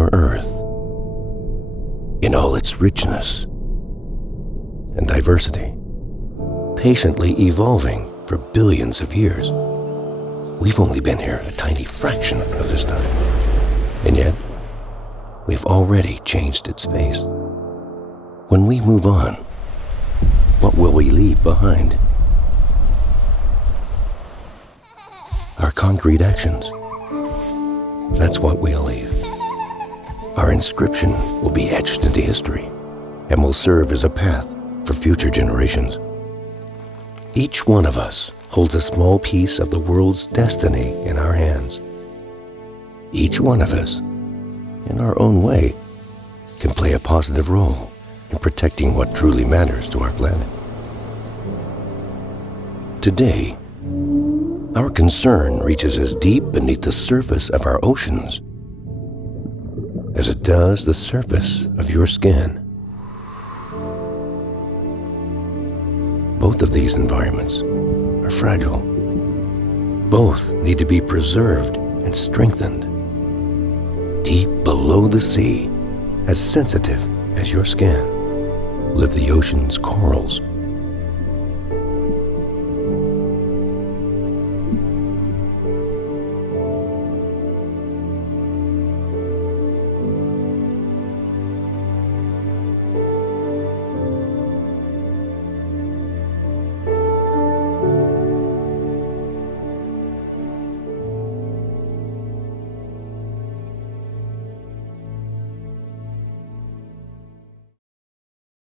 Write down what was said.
our Earth, in all its richness and diversity, patiently evolving for billions of years. We've only been here a tiny fraction of this time, and yet we've already changed its face. When we move on, what will we leave behind? Our concrete actions. That's what we'll leave. Our inscription will be etched into history and will serve as a path for future generations. Each one of us holds a small piece of the world's destiny in our hands. Each one of us, in our own way, can play a positive role in protecting what truly matters to our planet. Today, our concern reaches as deep beneath the surface of our oceans as it does the surface of your skin. Both of these environments are fragile. Both need to be preserved and strengthened. Deep below the sea, as sensitive as your skin, live the ocean's corals,